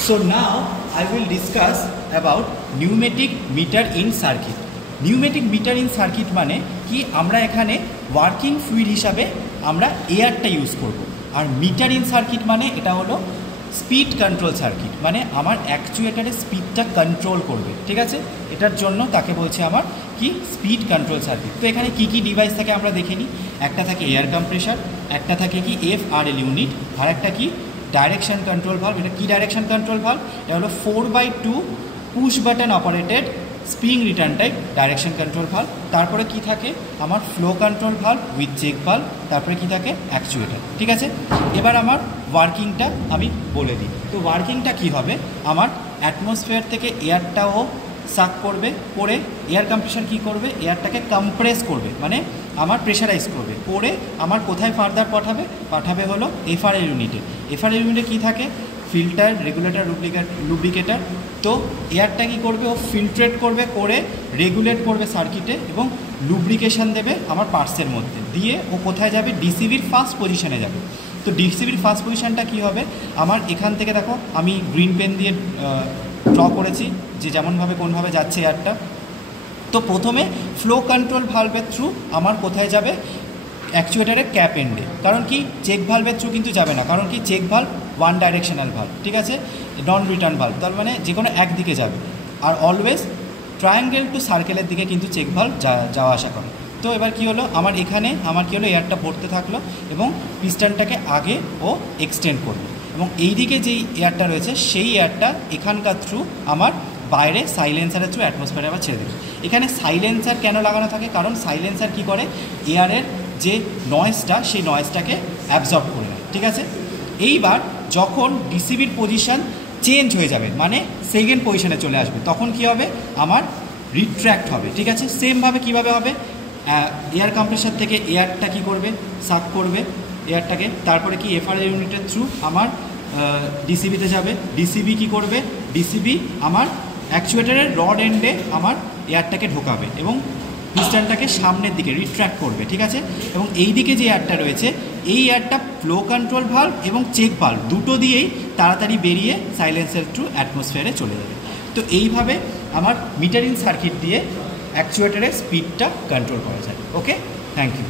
So now I will discuss about pneumatic meter in circuit. Pneumatic meter in circuit মানে কি, আমরা এখানে working fluid হিসাবে আমরা এয়ারটা ইউজ করব। আর মিটার ইন সার্কিট মানে এটা হলো স্পিড কন্ট্রোল সার্কিট, মানে আমার অ্যাকচুয়েটারের স্পিডটা কন্ট্রোল করবে, ঠিক আছে। এটার জন্য তাকে বলছে আমার কি স্পিড কন্ট্রোল সার্কিট। তো এখানে কি কি ডিভাইস থাকে আমরা দেখে নিই। একটা থাকে এয়ার কম্প্রেসার, একটা থাকে কি FRL ইউনিট, আর একটা কি ডাইরেকশন কন্ট্রোল ভালভ। এটা কি ডাইরেকশন কন্ট্রোল ভালভ? এটা হলো 4/2 push button operated spring return type direction control valve. তারপরে কি থাকে আমার flow control valve with check valve. তারপরে কি থাকে অ্যাকচুয়েটার, ঠিক আছে। এবার আমার ওয়ার্কিংটা আমি বলে দিই। তো ওয়ার্কিংটা কি হবে, আমার অ্যাটমসফিয়ার থেকে এয়ারটাও সাক করবে, করে এয়ার কম্প্রেসার কী করবে, এয়ারটাকে কম্প্রেস করবে, মানে আমার প্রেশারাইজ করবে, করে আমার কোথায় ফার্দার পাঠাবে হলো FRL ইউনিটে। FRL ইউনিটে কী থাকে, ফিল্টার, রেগুলেটর, লুব্রিকেটার। তো এয়ারটা কী করবে, ও ফিল্ট্রেট করবে, করে রেগুলেট করবে সার্কিটে এবং লুব্রিকেশন দেবে আমার পার্টসের মধ্যে, দিয়ে ও কোথায় যাবে, ডিসিবির ফার্স্ট পজিশনে যাবে। তো ডিসিবির ফার্স্ট পজিশনটা কী হবে, আমার এখান থেকে দেখো আমি গ্রিন পেন দিয়ে ড্র করেছি যে যেমনভাবে কোনভাবে যাচ্ছে এয়ারটা। তো প্রথমে ফ্লো কন্ট্রোল ভালভের থ্রু আমার কোথায় যাবে, অ্যাকচুয়েটারের ক্যাপ এন্ডে। কারণ কি চেক ভালভের থ্রু কিন্তু যাবে না, কারণ কি check valve one directional valve, ঠিক আছে, নন রিটার্ন ভালভ, তার মানে যে কোনো একদিকে যাবে। আর অলওয়েজ ট্রায়াঙ্গেল টু সার্কেলের দিকে কিন্তু চেক ভালভ যাওয়া আসা করে। তো এবার কি হলো, আমার এখানে আমার কি হলো, এয়ারটা ভরতে থাকলো এবং পিস্টনটাকে আগে ও এক্সটেন্ড করলো, এবং এই দিকে যেই এয়ারটা রয়েছে সেই এয়ারটা এখানকার থ্রু আমার বাইরে সাইলেন্সারের থ্রু অ্যাটমসফিয়ারে আবার ছেড়ে দেবে। এখানে সাইলেন্সার কেন লাগানো থাকে, কারণ সাইলেন্সার কী করে, এয়ারের যে নয়েজটা সেই নয়েজটাকে অ্যাবজর্ব করে নেয়, ঠিক আছে। এইবার যখন ডিসিবির পজিশন চেঞ্জ হয়ে যাবে, মানে সেকেন্ড পজিশনে চলে আসবে, তখন কি হবে, আমার রিট্র্যাক্ট হবে, ঠিক আছে। সেমভাবে কীভাবে হবে, এয়ার কম্প্রেসার থেকে এয়ারটা কী করবে, সাক করবে এয়ারটাকে, তারপরে কি FRL ইউনিটের থ্রু আমার ডিসিবিতে যাবে, ডিসিবি কী করবে, ডিসিবি আমার অ্যাকচুয়েটারের রড এন্ডে আমার এয়ারটাকে ঢোকাবে এবং পিস্টনটাকে সামনের দিকে রিট্র্যাক্ট করবে, ঠিক আছে। এবং এই দিকে যে এয়ারটা রয়েছে, এই এয়ারটা ফ্লো কন্ট্রোল ভালভ এবং চেক ভালভ দুটো দিয়েই তাড়াতাড়ি বেরিয়ে সাইলেন্সের থ্রু অ্যাটমসফিয়ারে চলে যাবে। তো এইভাবে আমার মিটারিং সার্কিট দিয়ে অ্যাকচুয়েটারের স্পিডটা কন্ট্রোল করা যায়। ওকে, থ্যাংক ইউ।